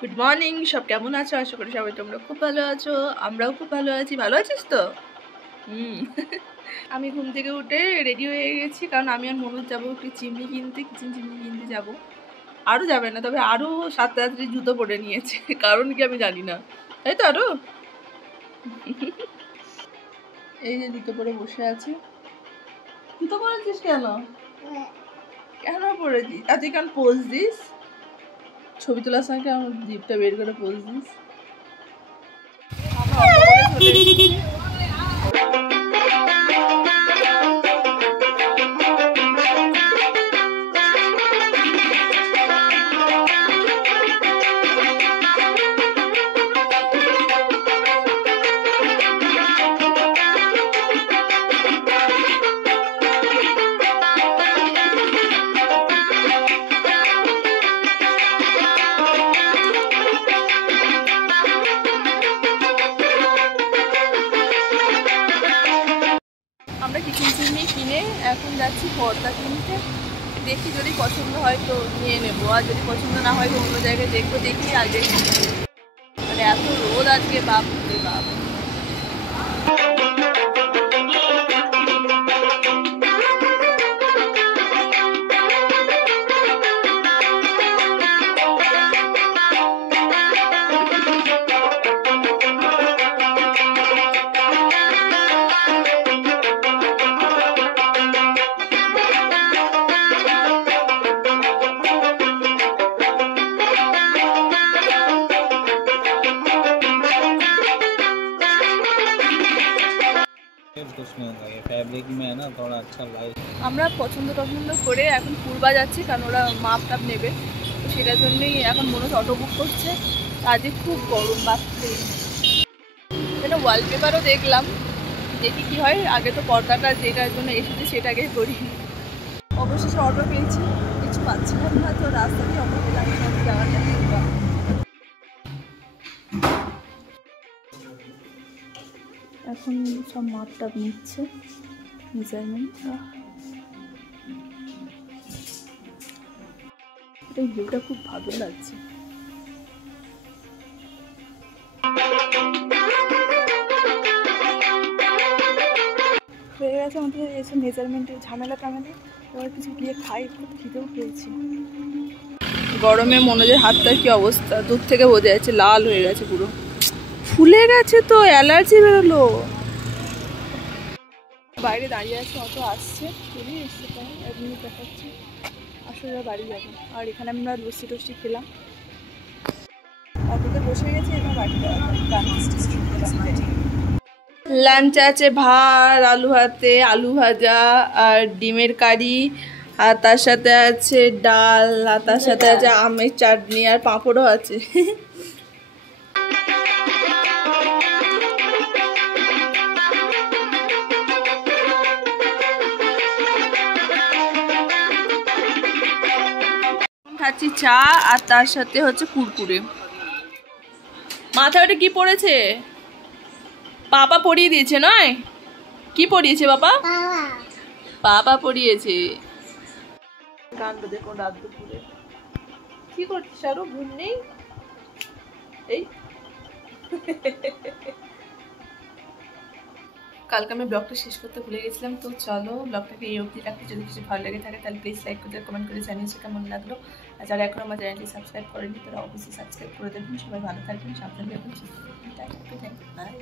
Good morning, সব কেমন আছো? আশা করি সবাই তোমরা খুব ভালো আছো, আমরাও খুব ভালো আছি। ভালো আছিস তো? আমি ঘুম থেকে উঠে রেডি হয়ে গেছি, কারণ আমি আর মনোজ যাবো একটু চিমনি কিনতে, কিচেন চিমনি কিনতে যাবো। আরও যাবে না, তবে আরও 7 রাত্রি জুতো পরে নিয়েছে, কারণ কি আমি জানি না, তাই তো? আরও এই যে জুতো পরে বসে আছে। জুতো পরেছিস কেন? কেন পরেছিস? আর তুই কেন পোজ দিস? ছবি তোলার সময় কেন জিপটা বের করে পোজ দিস? আমরা অটো করে চলে এসেছি। আমরা কিচেন চিমনি কিনে এখন যাচ্ছি পর্দা কিনতে। দেখি যদি পছন্দ হয় তো নিয়ে নেবো, আর যদি পছন্দ না হয় তো অন্য জায়গায় দেখবো। দেখি আগে, মানে এত রোদ আজকে, বাপ রে বাপ। আমরা পছন্দ করে এখন পূর্বা যাচ্ছি, কারণ ওরা মাপ টাপ নেবে, তো সেটার জন্যই এখন মনে হচ্ছে অটো বুক করছে। আজকে খুব গরম বাড়ছে। এটা ওয়ালপেপারও দেখলাম, দেখি কি হয়। আগে তো পর্দাটা যেটার জন্য এসেছি সেটাকে করি। অবশেষে অটো পেয়েছি, কিছু পাচ্ছিলাম না, তো রাস্তা দিয়ে অটো পেলাম, যাওয়াটা। এখন সব মাপ টাপ নিচ্ছে, মেজারমেন্ট। এটা ভিউটা খুব ভালো লাগছে। হয়ে গেছে আমাদের এসব মেজারমেন্টের ঝামেলা টামেলা। এবার কিছু গিয়ে খাই, খুব খিদেও পেয়েছি। গরমে মনোজের হাতটার কি অবস্থা, দূর থেকে বোঝা যাচ্ছে লাল হয়ে গেছে, পুরো ফুলে গেছে, তো অ্যালার্জি বেরোলো। বাইরে দাঁড়িয়ে আছে, অটো আসছে, চলে এসছে, তাই এমনি দেখাচ্ছে। আসলে বাড়ি যাবো। আর এখানে আমরা লস্যি টস্যি খেলাম, অটোতে বসে গেছি, এবার বাড়ি যাওয়া। লাঞ্চ আছে ভাত, আলু ভাতে, আলু ভাজা আর ডিমের কারি, আর তার সাথে আছে ডাল, আর তার সাথে আছে আমের চাটনি, আর পাঁপড়ও আছে। খাচ্ছি চা, আর তার সাথে হচ্ছে কুরকুরে। মাথায় ওটা কি পড়েছে? পাপা পরিয়ে দিয়েছে, নয়? কি পরিয়েছে বাবা? পাপা পরিয়েছে। কাণ্ড দেখুন রাত দুপুরে। কি করছিস আরো? ঘুম নেই? এই কালকে আমি ব্লগটা শেষ করতে ভুলে গেছিলাম, তো চলো ব্লগটাকে এই অবধি রাখি। যদি কিছু ভালো লেগে থাকে তাহলে প্লিজ লাইক করে কমেন্ট করে জানিয়েছে কেমন লাগলো। আর যারা এখন আমার চ্যানেলটি সাবস্ক্রাইব করেনি তারা অবশ্যই সাবস্ক্রাইব করে দেবেন। সবাই ভালো থাকবেন, সাবধানে থাকবেন। বাই।